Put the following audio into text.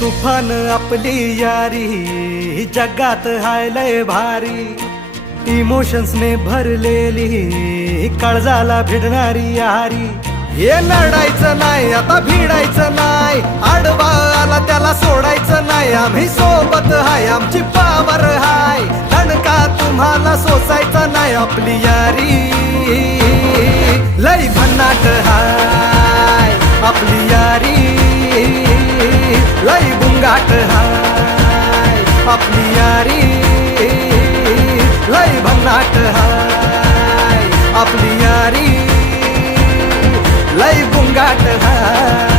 तुफान आपली यारी जगात हाय लय भारी, इमोशन्स ने भरलेली काळजाला भिडणारी यारी. हे लढायचं नाही आता भिडायचं नाही, आडवा आला त्याला सोडायचं नाही. आम्ही सोबत हाय आमची पावर हाय, दणका तुम्हाला सोसायचा नाही. आपली यारी लय भन्नाट हाय, आपली यारी लय बुंगाट हाय. आपली यारी लय भन्नाट हाय, आपली यारी लय बुंगाट हाय.